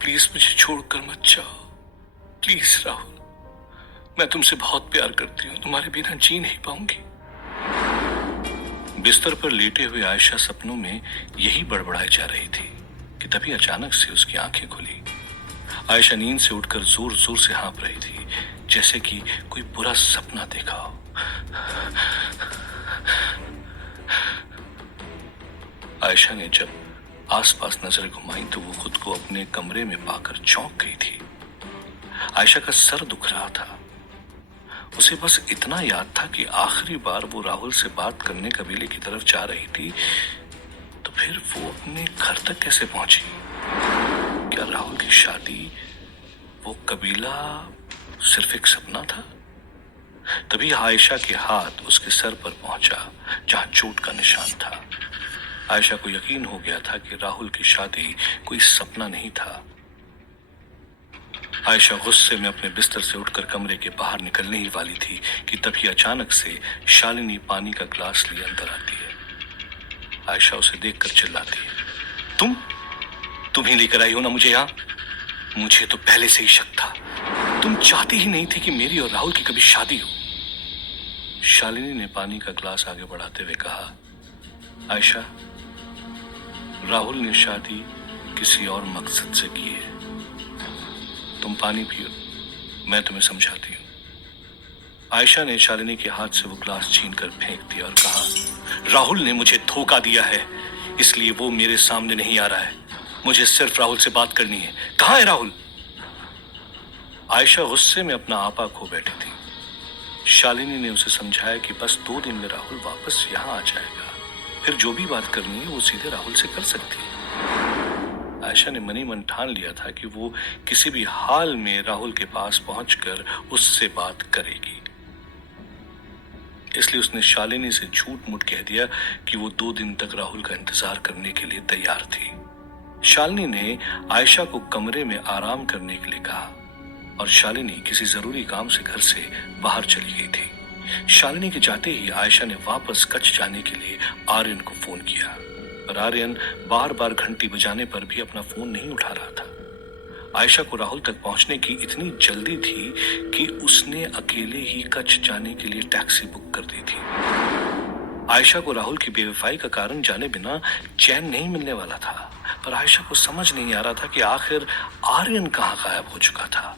Please मुझे छोड़कर मत जाओ। प्लीज राहुल, मैं तुमसे बहुत प्यार करती हूँ, तुम्हारे बिना जी नहीं पाऊंगी। बिस्तर पर लेटे हुए आयशा सपनों में यही बड़बड़ाई जा रही थी कि तभी अचानक से उसकी आंखें खुली। आयशा नींद से उठकर जोर जोर से हाँफ रही थी, जैसे कि कोई बुरा सपना देखा हो। आयशा ने जब आसपास नजरें घुमाई तो वो खुद को अपने कमरे में पाकर चौंक गई थी। आयशा का सर दुख रहा था। उसे बस इतना याद था कि आखिरी बार वो राहुल से बात करने कबीले की तरफ जा रही थी, तो फिर वो अपने घर तक कैसे पहुंची? क्या राहुल की शादी, वो कबीला सिर्फ एक सपना था? तभी आयशा के हाथ उसके सर पर पहुंचा जहां चोट का निशान था। आयशा को यकीन हो गया था कि राहुल की शादी कोई सपना नहीं था। आयशा गुस्से में अपने बिस्तर से उठकर कमरे के बाहर निकलने ही वाली थी कि तभी अचानक से शालिनी पानी का ग्लास लिए अंदर आती है। आयशा उसे देखकर चिल्लाती है, तुम ही लेकर आई हो ना मुझे यहाँ? मुझे तो पहले से ही शक था। तुम चाहती ही नहीं थी कि मेरी और राहुल की कभी शादी हो। शालिनी ने पानी का ग्लास आगे बढ़ाते हुए कहा, आयशा, राहुल ने शादी किसी और मकसद से की है। तुम पानी पियो, मैं तुम्हें समझाती हूँ। आयशा ने शालिनी के हाथ से वो ग्लास छीनकर फेंक दिया और कहा, राहुल ने मुझे धोखा दिया है, इसलिए वो मेरे सामने नहीं आ रहा है। मुझे सिर्फ राहुल से बात करनी है। कहाँ है राहुल? आयशा गुस्से में अपना आपा खो बैठी थी। शालिनी ने उसे समझाया कि बस 2 दिन में राहुल वापस यहाँ आ जाएगा, फिर जो भी बात करनी है वो सीधे राहुल से कर सकती है। आयशा ने मनी मन ठान लिया था कि वो किसी भी हाल में राहुल के पास पहुंचकर उससे बात करेगी। इसलिए उसने शालिनी से झूठ मूठ कह दिया कि वो 2 दिन तक राहुल का इंतजार करने के लिए तैयार थी। शालिनी ने आयशा को कमरे में आराम करने के लिए कहा और शालिनी किसी जरूरी काम से घर से बाहर चली गई थी। शालिनी के जाते ही आयशा ने वापस कच्छ जाने के लिए आर्यन को फोन किया, पर आर्यन बार बार घंटी बजाने पर भी अपना फोन नहीं उठा रहा था। आयशा को राहुल तक पहुंचने की इतनी जल्दी थी कि उसने अकेले ही कच्छ जाने के लिए टैक्सी बुक कर दी थी। आयशा को राहुल की बेवफाई का कारण जाने बिना चैन नहीं मिलने वाला था, पर आयशा को समझ नहीं आ रहा था कि आखिर आर्यन कहाँ गायब हो चुका था।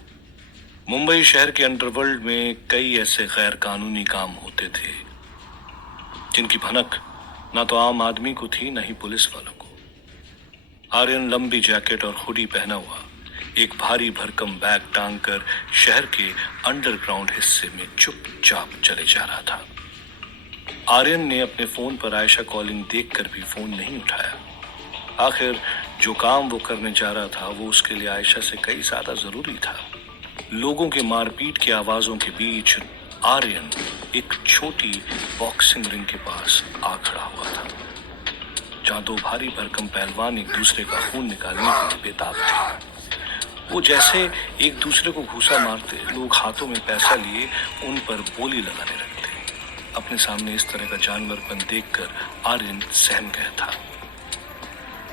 मुंबई शहर के अंडरवर्ल्ड में कई ऐसे गैर कानूनी काम होते थे जिनकी भनक ना तो आम आदमी को थी, ना ही पुलिस वालों को। आर्यन लंबी जैकेट और हुडी पहना हुआ एक भारी भरकम बैग टांगकर शहर के अंडरग्राउंड हिस्से में चुपचाप चले जा रहा था। आर्यन ने अपने फोन पर आयशा कॉलिंग देखकर भी फोन नहीं उठाया। आखिर जो काम वो करने जा रहा था वो उसके लिए आयशा से कई ज्यादा जरूरी था। लोगों के मारपीट की आवाजों के बीच आर्यन एक छोटी बॉक्सिंग रिंग के पास आ खड़ा हुआ था, जहां 2 भारी भरकम पहलवान एक दूसरे का खून निकालने के लिए बेताब थे। वो जैसे एक दूसरे को घूसा मारते, लोग हाथों में पैसा लिए उन पर बोली लगाने लगते। अपने सामने इस तरह का जानवरपन देखकर आर्यन सहम गया था।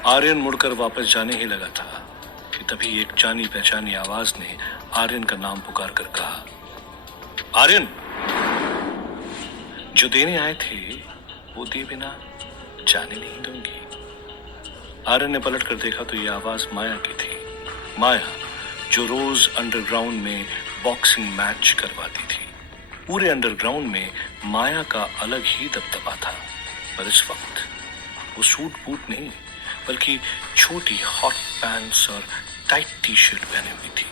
आर्यन मुड़कर वापस जाने ही लगा था कि तभी एक जानी पहचानी आवाज ने आर्यन का नाम पुकार कर कहा, आर्यन, जो देने आए थे वो दिए बिना जाने नहीं दूंगी। आर्यन ने पलट कर देखा तो ये आवाज माया की थी। माया, जो रोज अंडरग्राउंड में बॉक्सिंग मैच करवाती थी। पूरे अंडरग्राउंड में माया का अलग ही दबदबा था, पर इस वक्त वो सूट बूट नहीं बल्कि छोटी हॉट पैंट्स और टाइट टी शर्ट पहने हुई थी।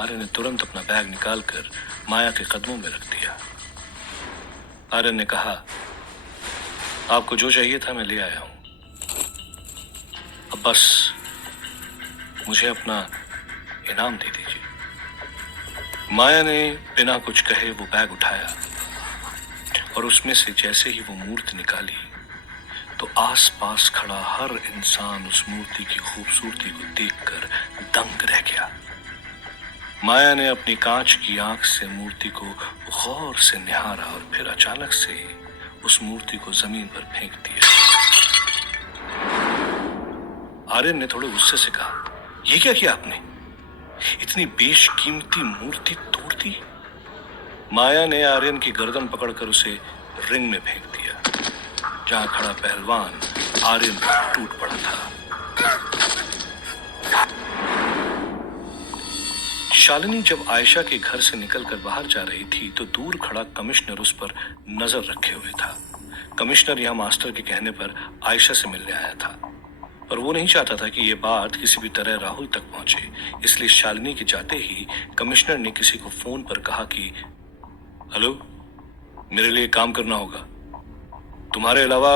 आर्यन ने तुरंत अपना बैग निकालकर माया के कदमों में रख दिया। आर्यन ने कहा, आपको जो चाहिए था मैं ले आया हूं, अब बस मुझे अपना इनाम दे दीजिए। माया ने बिना कुछ कहे वो बैग उठाया और उसमें से जैसे ही वो मूर्ति निकाली तो आसपास खड़ा हर इंसान उस मूर्ति की खूबसूरती को देखकर दंग रह गया। माया ने अपनी कांच की आंख से मूर्ति को गौर से निहारा और फिर अचानक से उस मूर्ति को जमीन पर फेंक दिया। आर्यन ने थोड़े गुस्से से कहा, ये क्या किया आपने? इतनी बेशकीमती मूर्ति तोड़ दी? माया ने आर्यन की गर्दन पकड़कर उसे रिंग में फेंक दिया। जहां खड़ा पहलवान आर्यन पर टूट पड़ा था। शालिनी जब आयशा के घर से निकलकर बाहर जा रही थी तो दूर खड़ा कमिश्नर उस पर नजर रखे हुए था। कमिश्नर यह मास्टर के कहने पर आयशा से मिलने आया था, पर वो नहीं चाहता था कि यह बात किसी भी तरह राहुल तक पहुंचे। इसलिए शालिनी के जाते ही कमिश्नर ने किसी को फोन पर कहा कि हेलो, मेरे लिए काम करना होगा। तुम्हारे अलावा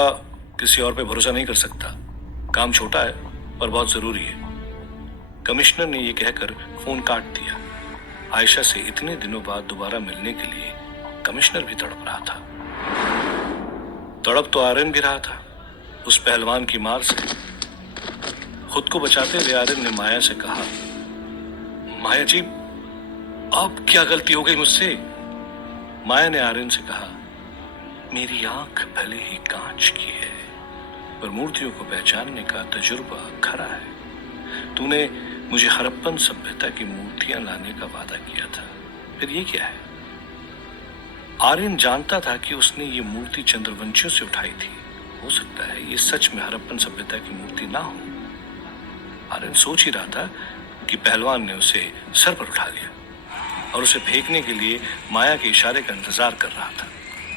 किसी और पे भरोसा नहीं कर सकता। काम छोटा है पर बहुत जरूरी है। कमिश्नर ने यह कहकर फोन काट दिया। आयशा से इतने दिनों बाद दोबारा मिलने के लिए कमिश्नर भी तड़प रहा था। तड़प तो आर्यन भी रहा था उस पहलवान की मार से। खुद को बचाते हुए आर्यन ने माया से कहा, माया जी, अब क्या गलती हो गई मुझसे? माया ने आर्यन से कहा, मेरी आंख भले ही कांच की है पर मूर्तियों को पहचानने का तजुर्बा खरा है। तूने मुझे हड़प्पन सभ्यता की मूर्तियां लाने का वादा किया था, फिर ये क्या है? आर्यन जानता था कि उसने ये मूर्ति चंद्रवंशियों से उठाई थी। हो सकता है ये सच में हड़प्पन सभ्यता की मूर्ति ना हो। आर्यन सोच ही रहा था कि पहलवान ने उसे सर पर उठा लिया और उसे फेंकने के लिए माया के इशारे का इंतजार कर रहा था।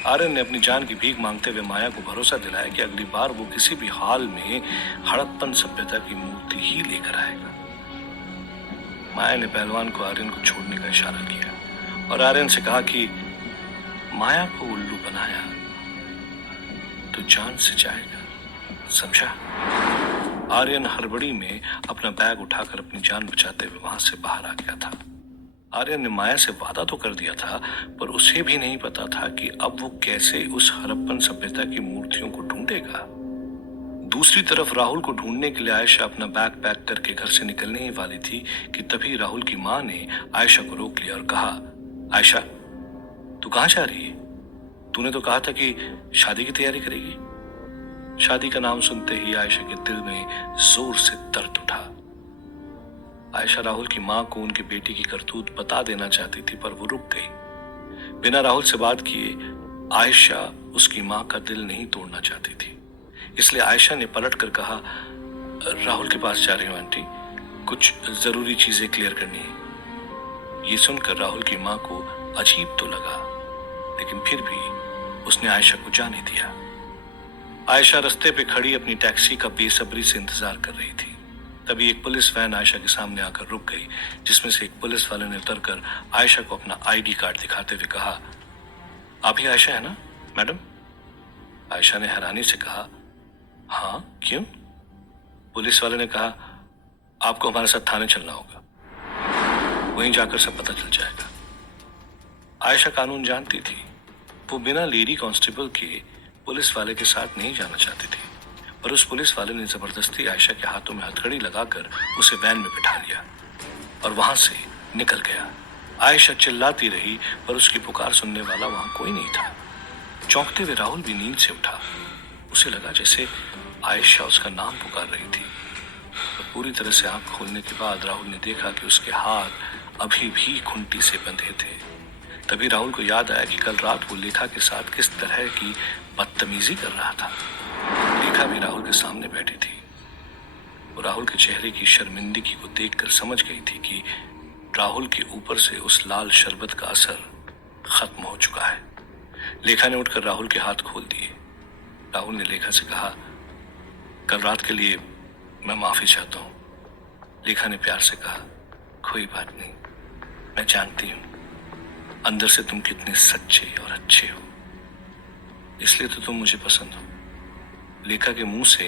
आर्यन ने अपनी जान की भीख मांगते हुए माया को भरोसा दिलाया कि अगली बार वो किसी भी हाल में हड़प्पन सभ्यता की मूर्ति ही लेकर आएगा। माया ने पहलवान को आर्यन को छोड़ने का इशारा किया और आर्यन से कहा कि माया को उल्लू बनाया तो जान से जाएगा, समझा? आर्यन हड़बड़ी में अपना बैग उठाकर अपनी जान बचाते हुए वहां से बाहर आ गया था। आर्यन ने माया से वादा तो कर दिया था पर उसे भी नहीं पता था कि अब वो कैसे उस हड़प्पन सभ्यता की मूर्तियों को ढूंढेगा। दूसरी तरफ राहुल को ढूंढने के लिए आयशा अपना बैग पैक करके घर से निकलने ही वाली थी कि तभी राहुल की मां ने आयशा को रोक लिया और कहा, आयशा, तू कहां जा रही है? तूने तो कहा था कि शादी की तैयारी करेगी। शादी का नाम सुनते ही आयशा के दिल में जोर से दर्द उठा। आयशा राहुल की मां को उनकी बेटी की करतूत बता देना चाहती थी पर वो रुक गई। बिना राहुल से बात किए आयशा उसकी मां का दिल नहीं तोड़ना चाहती थी। इसलिए आयशा ने पलट कर कहा, राहुल के पास जा रही हूं आंटी, कुछ जरूरी चीजें क्लियर करनी है। ये सुनकर राहुल की मां को अजीब तो लगा लेकिन फिर भी उसने आयशा को जाने दिया। आयशा रास्ते पे खड़ी अपनी टैक्सी का बेसब्री से इंतजार कर रही थी। तभी एक पुलिस वैन आयशा के सामने आकर रुक गई, जिसमें से एक पुलिस वाले ने उतरकर आयशा को अपना आईडी कार्ड दिखाते हुए कहा, आप ही आयशा है ना मैडम? आयशा ने हैरानी से कहा, हाँ, क्यों? पुलिस वाले ने कहा, आपको हमारे साथ थाने चलना होगा, वहीं जाकर सब पता चल जाएगा। आयशा कानून जानती थी। वो बिना लेडी कांस्टेबल के पुलिस वाले के साथ नहीं जाना चाहती थी, पर उस पुलिस वाले ने जबरदस्ती आयशा के हाथों में हथकड़ी लगाकर उसे वैन में बिठा लिया और वहां से निकल गया। आयशा चिल्लाती रही पर उसकी पुकार सुनने वाला वहां कोई नहीं था। चौंकते हुए राहुल भी नींद से उठा। उसे लगा जैसे आयशा उसका नाम पुकार रही थी। और पूरी तरह से आंख खोलने के बाद राहुल ने देखा कि उसके हाथ अभी भी खूंटी से बंधे थे। तभी राहुल को याद आया कि कल रात वो लेखा के साथ किस तरह की बदतमीजी कर रहा था। लेखा भी राहुल के सामने बैठी थी। वो राहुल के चेहरे की शर्मिंदगी को देखकर समझ गई थी कि राहुल के ऊपर से उस लाल शरबत का असर खत्म हो चुका है। लेखा ने उठकर राहुल के हाथ खोल दिए। राहुल ने लेखा से कहा, कल रात के लिए मैं माफी चाहता हूं। लेखा ने प्यार से कहा, कोई बात नहीं, मैं जानती हूं अंदर से तुम कितने सच्चे और अच्छे हो, इसलिए तो तुम मुझे पसंद हो। लेखा के मुंह से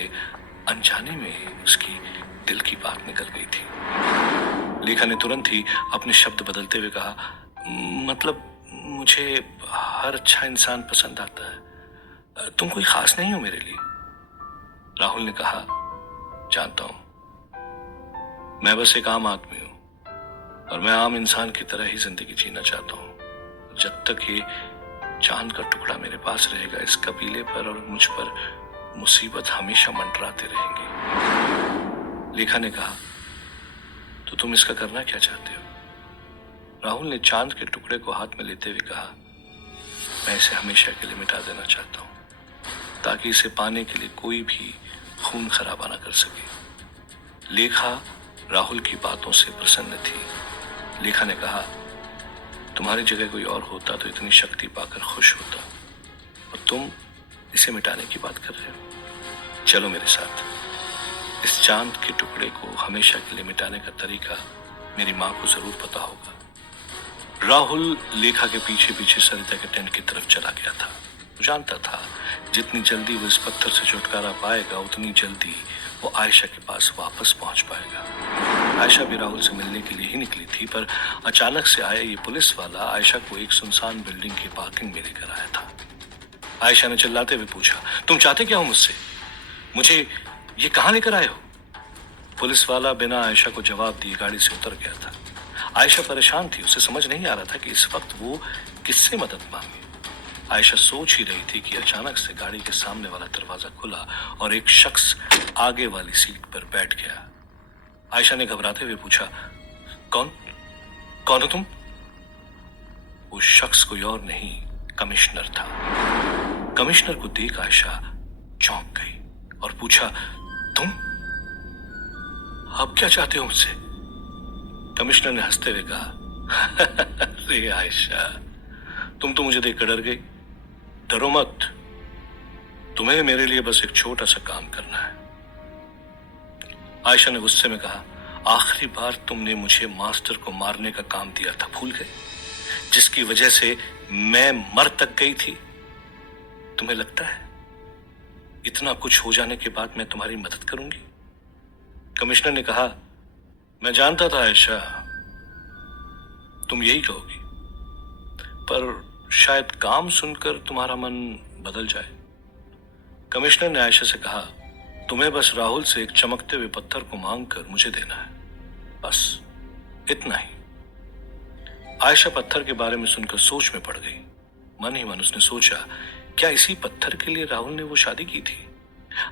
अनजाने में उसकी दिल की बात निकल गई थी। लेखा ने तुरंत ही अपने शब्द बदलते हुए कहा, मतलब मुझे हर अच्छा इंसान पसंद आता है, तुम कोई खास नहीं हो मेरे लिए। राहुल ने कहा, जानता हूं, मैं बस एक आम आदमी हूं और मैं आम इंसान की तरह ही जिंदगी जीना चाहता हूं। जब तक ये चांद का टुकड़ा मेरे पास रहेगा, इस कबीले पर और मुझ पर मुसीबत हमेशा मंडराते रहेंगे। लेखा ने कहा, तो तुम इसका करना क्या चाहते हो? राहुल ने चांद के टुकड़े को हाथ में लेते हुए कहा, मैं इसे हमेशा के लिए मिटा देना चाहता हूं, ताकि इसे पाने के लिए कोई भी खून खराबा ना कर सके। लेखा राहुल की बातों से प्रसन्न थी। लेखा ने कहा, तुम्हारी जगह कोई और होता तो इतनी शक्ति पाकर खुश होता, और तुम इसे मिटाने की बात कर रहे हो। चलो मेरे साथ। इस चांद के टुकड़े को हमेशा के लिए मिटाने का तरीका मेरी माँ को जरूर पता होगा। राहुल लेखा के पीछे पीछे सरिता के टेंट की तरफ चला गया था। वो जानता था जितनी जल्दी वो इस पत्थर से छुटकारा पाएगा उतनी जल्दी वो आयशा के पास वापस पहुंच पाएगा। आयशा भी राहुल से मिलने के लिए ही निकली थी, पर अचानक से आया ये पुलिस वाला आयशा को एक सुनसान बिल्डिंग की पार्किंग में लेकर आया था। आयशा ने चिल्लाते हुए पूछा, तुम चाहते क्या हो मुझसे? मुझे ये कहां लेकर आए हो? पुलिस वाला बिना आयशा को जवाब दिए गाड़ी से उतर गया था। आयशा परेशान थी। उसे समझ नहीं आ रहा था कि इस वक्त वो किससे मदद मांगे। आयशा सोच ही रही थी कि अचानक से गाड़ी के सामने वाला दरवाजा खुला और एक शख्स आगे वाली सीट पर बैठ गया। आयशा ने घबराते हुए पूछा, कौन कौन हो तुम? वो शख्स कोई और नहीं, कमिश्नर था। कमिश्नर को देख आयशा चौंक गई और पूछा, तुम अब क्या चाहते हो मुझसे? कमिश्नर ने हंसते हुए कहा, अरे आयशा, तुम तो मुझे देखकर डर गई। डरो मत, तुम्हें मेरे लिए बस एक छोटा सा काम करना है। आयशा ने गुस्से में कहा, आखिरी बार तुमने मुझे मास्टर को मारने का काम दिया था, भूल गए? जिसकी वजह से मैं मर तक गई थी। तुम्हें लगता है इतना कुछ हो जाने के बाद मैं तुम्हारी मदद करूंगी? कमिश्नर ने कहा, मैं जानता था आयशा तुम यही कहोगी, पर शायद काम सुनकर तुम्हारा मन बदल जाए। कमिश्नर ने आयशा से कहा, तुम्हें बस राहुल से एक चमकते हुए पत्थर को मांगकर मुझे देना है, बस इतना ही। आयशा पत्थर के बारे में सुनकर सोच में पड़ गई। मन ही मन उसने सोचा, क्या इसी पत्थर के लिए राहुल ने वो शादी की थी?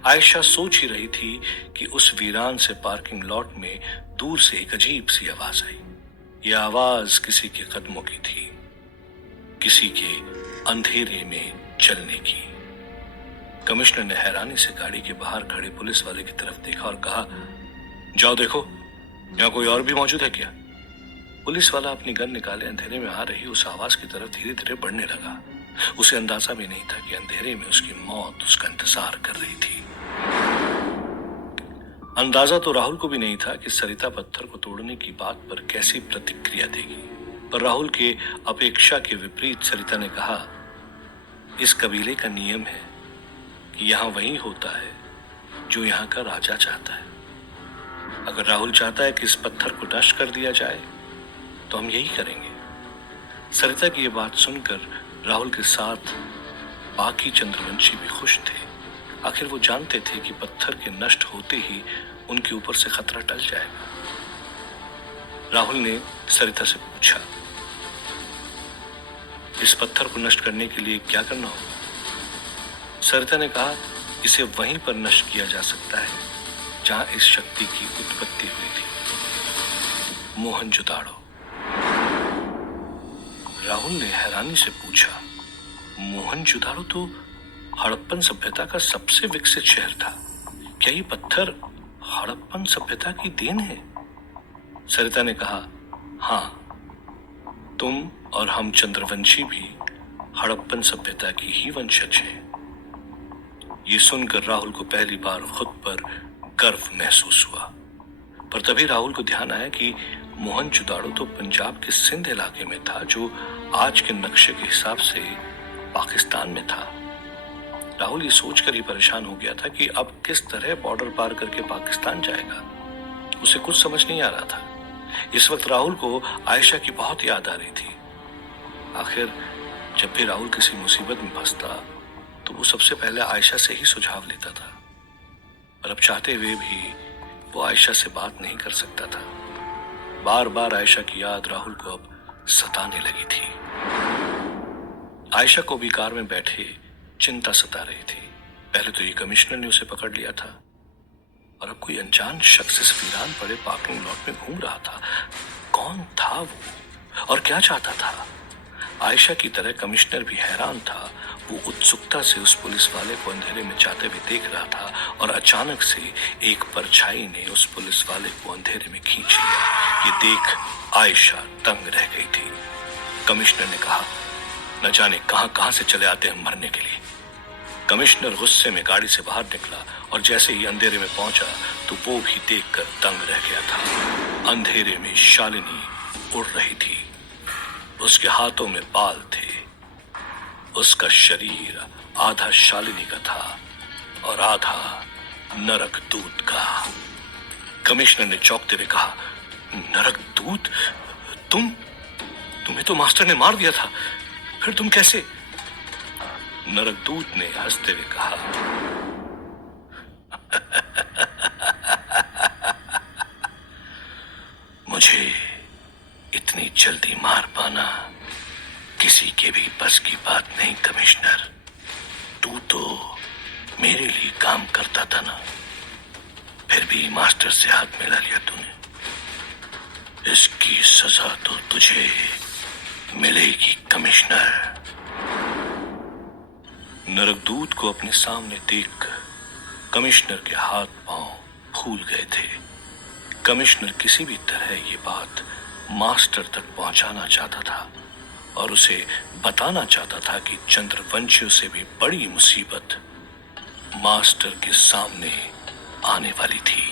आयशा सोच ही रही थी कि उस वीरान से पार्किंग लॉट में दूर से एक अजीब सी आवाज आई। यह आवाज किसी के कदमों की थी, किसी के अंधेरे में चलने की। कमिश्नर ने हैरानी से गाड़ी के बाहर खड़े पुलिस वाले की तरफ देखा और कहा, जाओ देखो, यहाँ कोई और भी मौजूद है क्या? पुलिस वाला अपनी गन निकाले अंधेरे में आ रही उस आवाज की तरफ धीरे धीरे बढ़ने लगा। उसे अंदाजा भी नहीं था कि अंधेरे में उसकी मौत उसका इंतजार कर रही थी। अंदाजा तो राहुल को भी नहीं था कि सरिता पत्थर को तोड़ने की बात पर कैसी प्रतिक्रिया देगी, पर राहुल के अपेक्षा के विपरीत सरिता ने कहा, इस कबीले का नियम है कि यहाँ वही होता है जो यहाँ का राजा चाहता है। अगर राहुल चाहता है कि इस पत्थर को नष्ट कर दिया जाए तो हम यही करेंगे। सरिता की यह बात सुनकर राहुल के साथ बाकी चंद्रवंशी भी खुश थे। आखिर वो जानते थे कि पत्थर के नष्ट होते ही उनके ऊपर से खतरा टल जाएगा। राहुल ने सरिता से पूछा, इस पत्थर को नष्ट करने के लिए क्या करना होगा? सरिता ने कहा, इसे वहीं पर नष्ट किया जा सकता है जहां इस शक्ति की उत्पत्ति हुई थी, मोहनजोदाड़ो। राहुल ने हैरानी से पूछा, मोहनजोदाड़ो तो हड़प्पन सभ्यता का सबसे विकसित शहर था, क्या ये पत्थर हड़प्पन सभ्यता की देन है? सरिता ने कहा, हाँ, तुम और हम चंद्रवंशी भी हड़प्पन सभ्यता की ही वंशज हैं। ये सुनकर राहुल को पहली बार खुद पर गर्व महसूस हुआ, पर तभी राहुल को ध्यान आया कि मोहनजोदाड़ो तो पंजाब के सिंध इलाके में था, जो आज के नक्शे के हिसाब से पाकिस्तान में था। राहुल ये सोचकर ही परेशान हो गया था कि अब किस तरह बॉर्डर पार करके पाकिस्तान जाएगा। उसे कुछ समझ नहीं आ रहा था। इस वक्त राहुल को आयशा की बहुत याद आ रही थी। आखिर जब भी राहुल किसी मुसीबत में फंसता तो वो सबसे पहले आयशा से ही सुझाव लेता था, पर अब चाहते हुए भी वो आयशा से बात नहीं कर सकता था। बार बार आयशा की याद राहुल को अब सताने लगी थी। आयशा को भी कार में बैठे चिंता सता रही थी। पहले तो ये कमिश्नर ने उसे पकड़ लिया था, और अब कोई अनजान शख्स इस वीरान पड़े पार्किंग लॉट में घूम रहा था। कौन था वो और क्या चाहता था? आयशा की तरह कमिश्नर भी हैरान था। वो उत्सुकता से उस पुलिस वाले को अंधेरे में जाते हुए देख रहा था और अचानक से एक परछाई ने उस पुलिस वाले को अंधेरे में खींच लिया। ये देख आयशा दंग रह गई थी। कमिश्नर ने कहा, न जाने कहां कहां से चले आते हैं मरने के लिए। कमिश्नर गुस्से में गाड़ी से बाहर निकला और जैसे ही अंधेरे में पहुंचा तो वो भी देखकर दंग रह गया था। अंधेरे में शालिनी उड़ रही थी। उसके हाथों में बाल थे। उसका शरीर आधा शालिनी का था और आधा नरक दूत का। कमिश्नर ने चौंकते हुए कहा, नरक दूत? तुम्हें तो मास्टर ने मार दिया था, फिर तुम कैसे? नरक दूत ने हंसते हुए कहा, मुझे इतनी जल्दी मार पाना किसी के भी बस की बात नहीं कमिश्नर। तू तो मेरे लिए काम करता था ना, फिर भी मास्टर से हाथ मिला लिया तूने। इसकी सजा तो तुझे मिलेगी कमिश्नर। नरकदूत को अपने सामने देखकर कमिश्नर के हाथ पांव फूल गए थे। कमिश्नर किसी भी तरह ये बात मास्टर तक पहुंचाना चाहता था और उसे बताना चाहता था कि चंद्रवंशियों से भी बड़ी मुसीबत मास्टर के सामने आने वाली थी।